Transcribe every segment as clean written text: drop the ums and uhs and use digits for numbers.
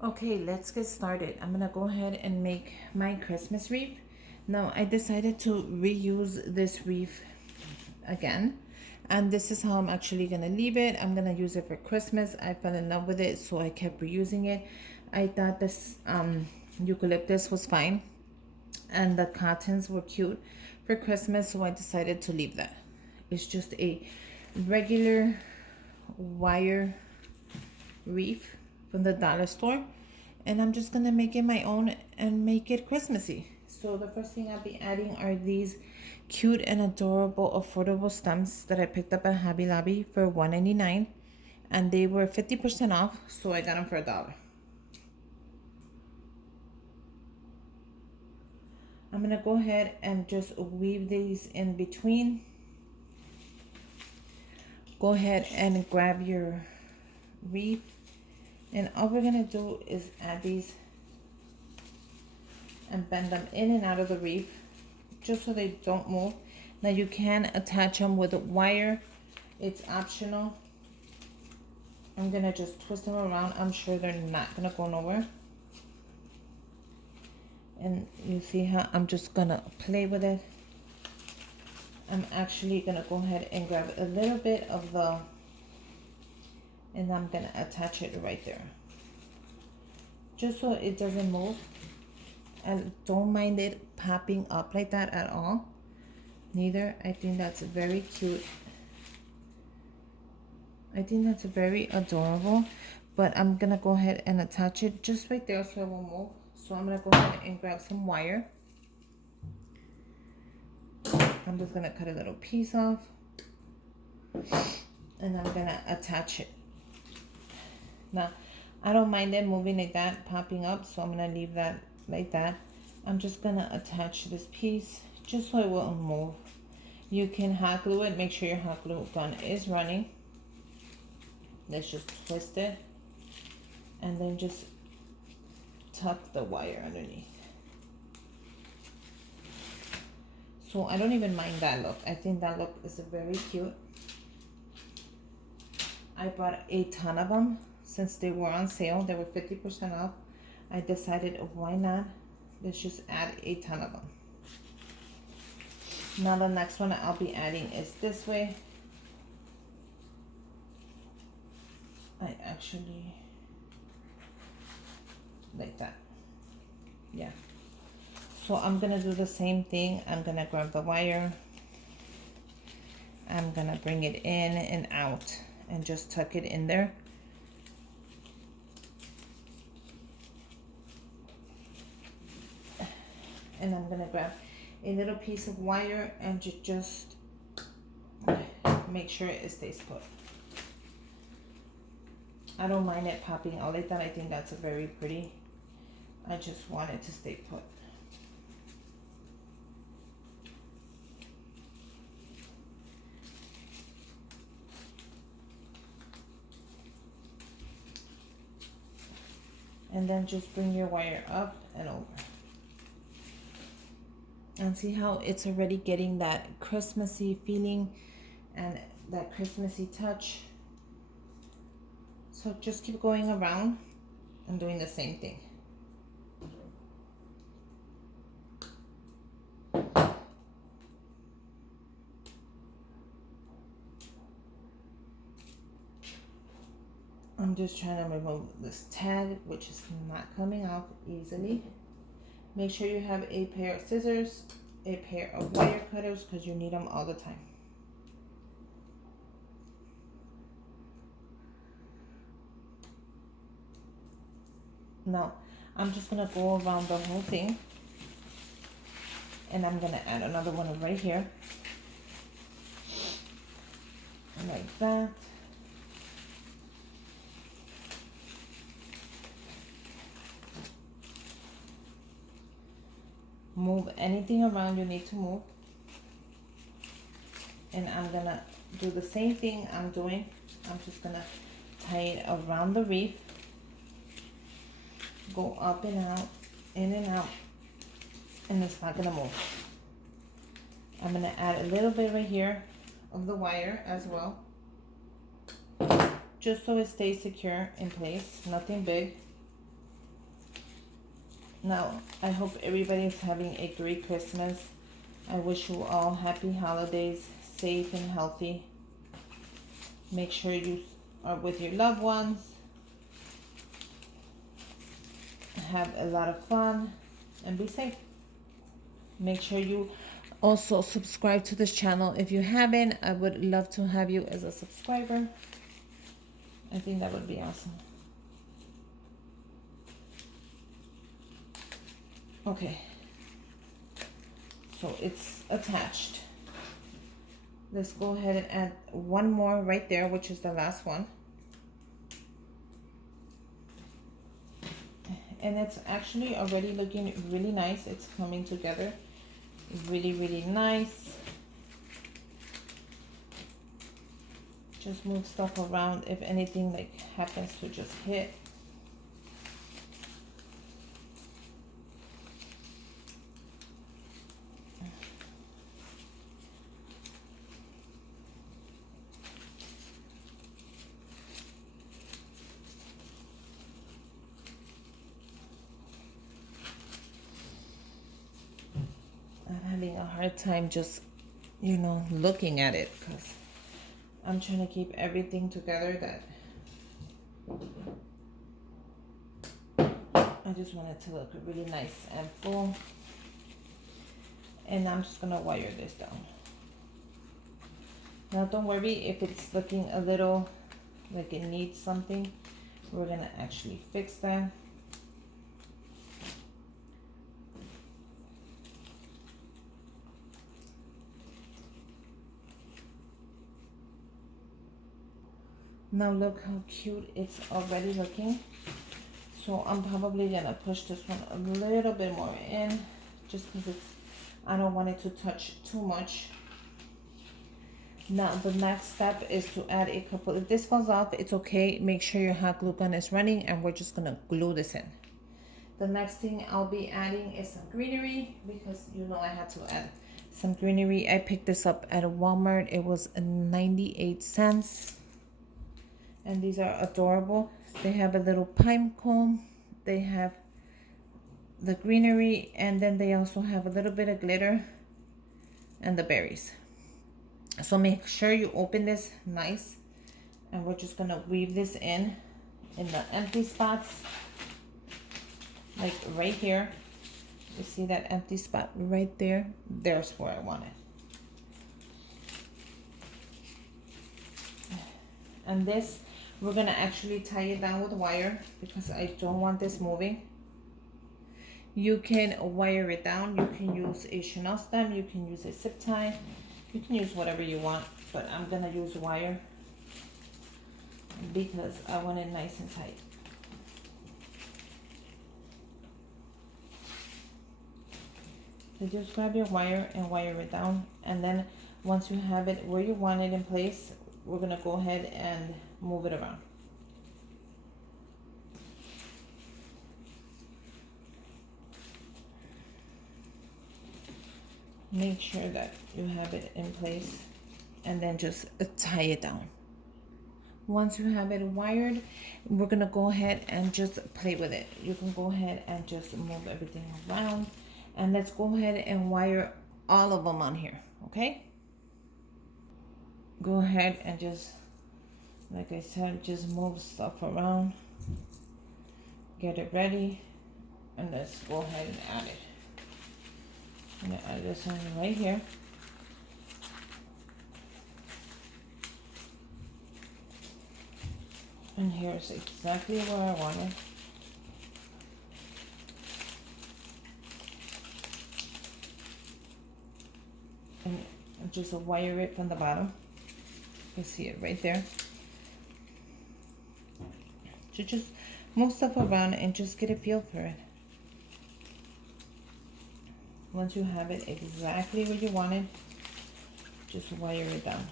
Okay, let's get started. I'm gonna go ahead and make my Christmas wreath. Now, I decided to reuse this wreath again, and this is how I'm actually gonna leave it. I'm gonna use it for Christmas. I fell in love with it, so I kept reusing it. I thought this eucalyptus was fine, and the cottons were cute for Christmas, so I decided to leave that. It's just a regular wire wreath from the dollar store, and I'm just gonna make it my own and make it Christmassy. So the first thing I'll be adding are these cute and adorable affordable stems that I picked up at Hobby Lobby for $1.99, and they were 50% off, so I got them for $1. I'm gonna go ahead and just weave these in between. Go ahead and grab your wreath, and all we're gonna do is add these and bend them in and out of the wreath just so they don't move. Now you can attach them with a wire, it's optional. I'm gonna just twist them around. I'm sure they're not gonna go nowhere. And you see how I'm just gonna play with it. I'm actually gonna go ahead and grab a little bit of the, and I'm gonna attach it right there, just so it doesn't move. And don't mind it popping up like that at all. Neither. I think that's very cute. I think that's very adorable. But I'm gonna go ahead and attach it just right there so it won't move. So I'm gonna go ahead and grab some wire. I'm just gonna cut a little piece off, and I'm gonna attach it. Now, I don't mind it moving like that, popping up, so I'm gonna leave that like that. I'm just gonna attach this piece just so it won't move. You can hot glue it. Make sure your hot glue gun is running. Let's just twist it and then just tuck the wire underneath. So I don't even mind that look. I think that look is very cute. I bought a ton of them since they were on sale. They were 50% off. I decided, why not? Let's just add a ton of them. Now the next one I'll be adding is this way. I actually like that. Yeah. So I'm gonna do the same thing. I'm gonna grab the wire. I'm gonna bring it in and out and just tuck it in there. And I'm gonna grab a little piece of wire and just make sure it stays put. I don't mind it popping out like that. I think that's very pretty. I just want it to stay put. And then just bring your wire up and over. And see how it's already getting that Christmassy feeling and that Christmassy touch. So just keep going around and doing the same thing. I'm just trying to remove this tag, which is not coming off easily. Make sure you have a pair of scissors, a pair of wire cutters, because you need them all the time. Now, I'm just gonna go around the whole thing, and I'm gonna add another one right here, like that. Move anything around you need to move. And I'm gonna do the same thing I'm doing. I'm just gonna tie it around the wreath, go up and out, in and out, and it's not gonna move. I'm gonna add a little bit right here of the wire as well, just so it stays secure in place, nothing big. Now, I hope everybody is having a great Christmas. I wish you all happy holidays, safe and healthy. Make sure you are with your loved ones. Have a lot of fun and be safe. Make sure you also subscribe to this channel if you haven't. I would love to have you as a subscriber. I think that would be awesome. Okay, so it's attached. Let's go ahead and add one more right there, which is the last one. And it's actually already looking really nice. It's coming together really, really nice. Just move stuff around if anything like happens to just hit. I'm having a hard time just, looking at it because I'm trying to keep everything together that I just want it to look really nice and full. And I'm just gonna wire this down. Now don't worry if it's looking a little like it needs something. We're gonna actually fix that. Now look how cute it's already looking. So I'm probably gonna push this one a little bit more in just because I don't want it to touch too much. Now the next step is to add a couple. If this falls off, it's okay. Make sure your hot glue gun is running and we're just gonna glue this in. The next thing I'll be adding is some greenery because I had to add some greenery. I picked this up at Walmart. It was 98 cents. And these are adorable. They have a little pine cone. They have the greenery, and then they also have a little bit of glitter and the berries. So make sure you open this nice, and we're just gonna weave this in the empty spots, like right here. You see that empty spot right there? There's where I want it. And this, we're gonna actually tie it down with wire because I don't want this moving. You can wire it down. You can use a Chanel stem. You can use a zip tie. You can use whatever you want, but I'm gonna use wire because I want it nice and tight. So just grab your wire and wire it down, and then once you have it where you want it in place, we're gonna go ahead and move it around. Make sure that you have it in place and then just tie it down. Once you have it wired, we're gonna go ahead and just play with it. You can go ahead and just move everything around, and let's go ahead and wire all of them on here, okay? Go ahead and just, like I said, just move stuff around, get it ready, and let's go ahead and add it. I'm gonna add this one right here. And here's exactly where I want it. And just wire it from the bottom. You see it right there. So just move stuff around and just get a feel for it. Once you have it exactly where you want it, just wire it down.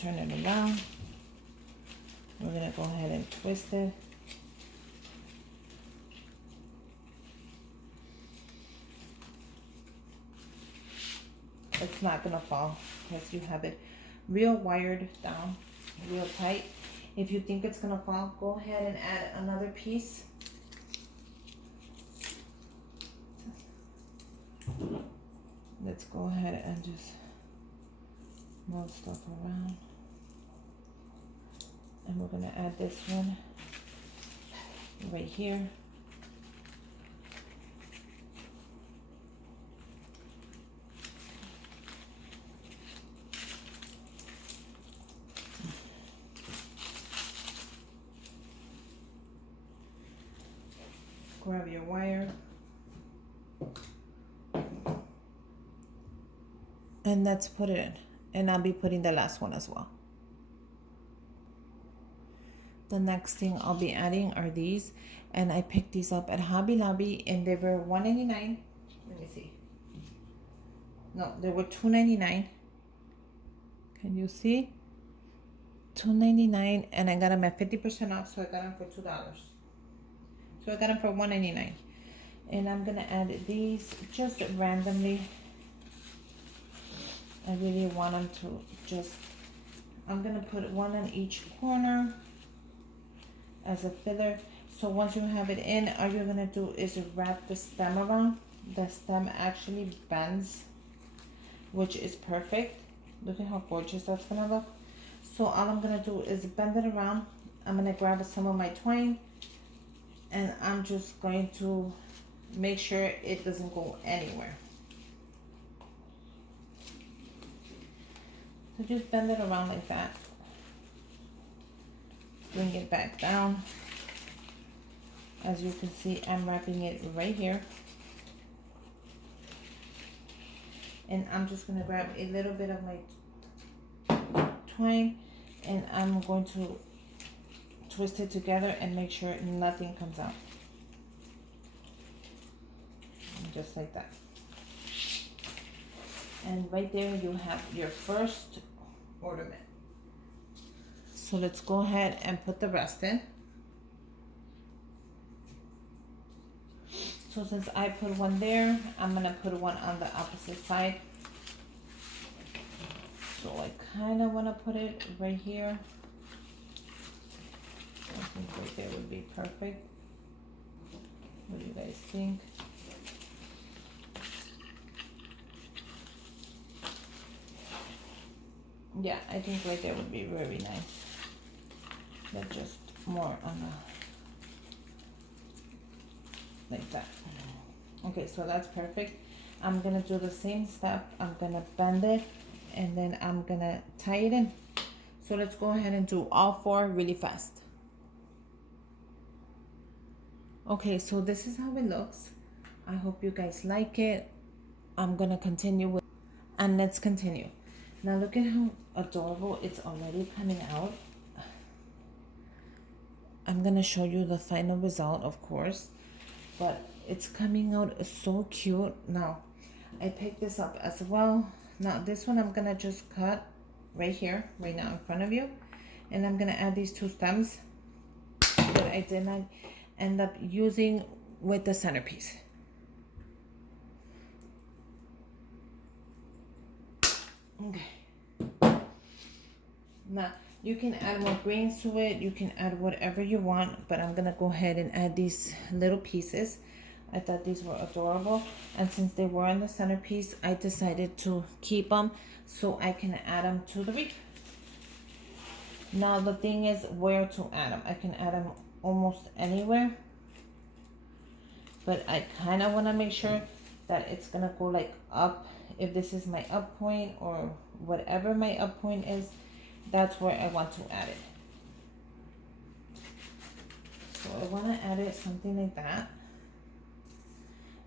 Turn it around. We're gonna go ahead and twist it. It's not gonna fall because you have it real wired down, real tight. If you think it's gonna fall, go ahead and add another piece. Let's go ahead and just move stuff around. And we're gonna add this one right here. Grab your wire. And let's put it in. And I'll be putting the last one as well. The next thing I'll be adding are these. And I picked these up at Hobby Lobby and they were $1.99. Let me see. No, they were $2.99. Can you see? $2.99, and I got them at 50% off, so I got them for $2. So I got them for $1.99. And I'm gonna add these just randomly. I really want them to just, I'm gonna put one on each corner as a filler. So once you have it in, all you're gonna do is wrap the stem around. The stem actually bends, which is perfect. Look at how gorgeous that's gonna look. So all I'm gonna do is bend it around. I'm gonna grab some of my twine and I'm just going to make sure it doesn't go anywhere. So just bend it around like that. Bring it back down. As you can see, I'm wrapping it right here. And I'm just gonna grab a little bit of my twine and I'm going to twist it together and make sure nothing comes out. And just like that. And right there you have your first ornament. So let's go ahead and put the rest in. So since I put one there, I'm gonna put one on the opposite side. So I kind of want to put it right here. I think right there would be perfect. What do you guys think? Yeah, I think right there would be very nice. But just more on the, like that. Okay, so that's perfect. I'm gonna do the same step. I'm gonna bend it and then I'm gonna tie it in. So let's go ahead and do all four really fast. Okay, so this is how it looks. I hope you guys like it. I'm gonna continue with, and let's continue. Now look at how adorable it's already coming out. I'm gonna show you the final result, of course, but it's coming out so cute. Now I picked this up as well. Now this one I'm gonna just cut right here, right now in front of you, and I'm gonna add these two stems that I did not end up using with the centerpiece. Okay. Now you can add more greens to it, you can add whatever you want, but I'm gonna go ahead and add these little pieces. I thought these were adorable, and since they were on the centerpiece, I decided to keep them so I can add them to the wreath. Now the thing is where to add them. I can add them almost anywhere, but I kind of want to make sure that it's gonna go like up. If this is my up point or whatever my up point is, that's where I want to add it. So I want to add it something like that.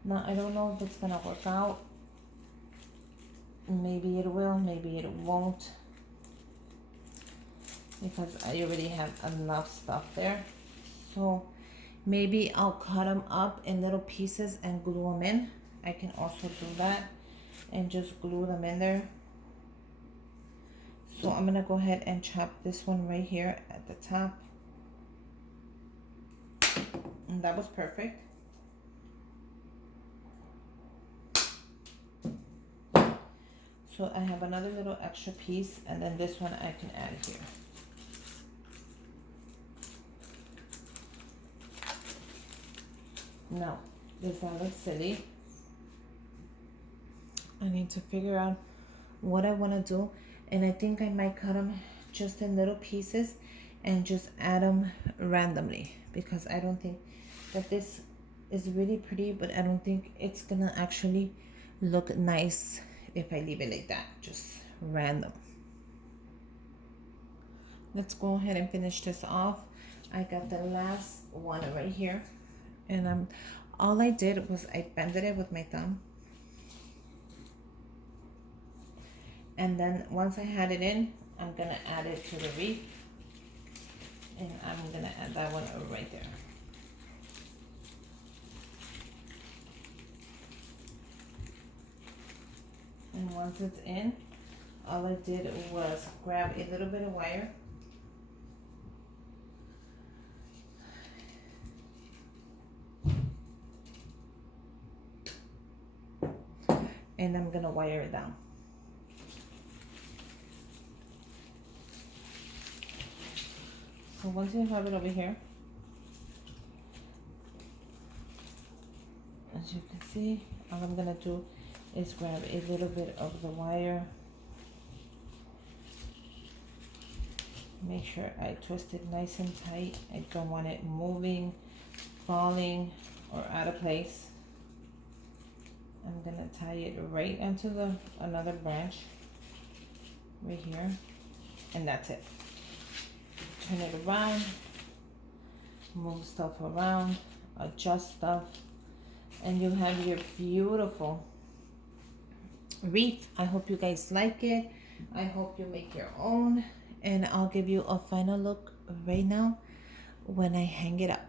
Now I don't know if it's gonna work out. Maybe it will, maybe it won't, because I already have enough stuff there. So maybe I'll cut them up in little pieces and glue them in. I can also do that and just glue them in there. So I'm gonna go ahead and chop this one right here at the top. And that was perfect. So I have another little extra piece, and then this one I can add here. Now, does that look silly? I need to figure out what I want to do, and I think I might cut them just in little pieces and just add them randomly, because I don't think that this is really pretty, but I don't think it's gonna actually look nice if I leave it like that, just random. Let's go ahead and finish this off. I got the last one right here, and all I did was I bended it with my thumb, and then once I had it in, I'm gonna add it to the wreath, and I'm gonna add that one right there. And once it's in, all I did was grab a little bit of wire and I'm gonna wire it down. So once you have it over here, as you can see, all I'm gonna do is grab a little bit of the wire. Make sure I twist it nice and tight. I don't want it moving, falling, or out of place. I'm gonna tie it right onto another branch right here, and that's it. Turn it around, move stuff around, adjust stuff, and you have your beautiful wreath. I hope you guys like it. I hope you make your own, and I'll give you a final look right now when I hang it up.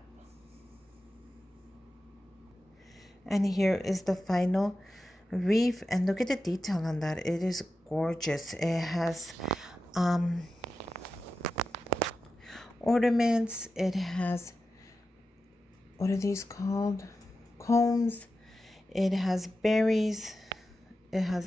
And here is the final wreath, and look at the detail on that. It is gorgeous. It has ornaments. It has, what are these called? Combs. It has berries. It has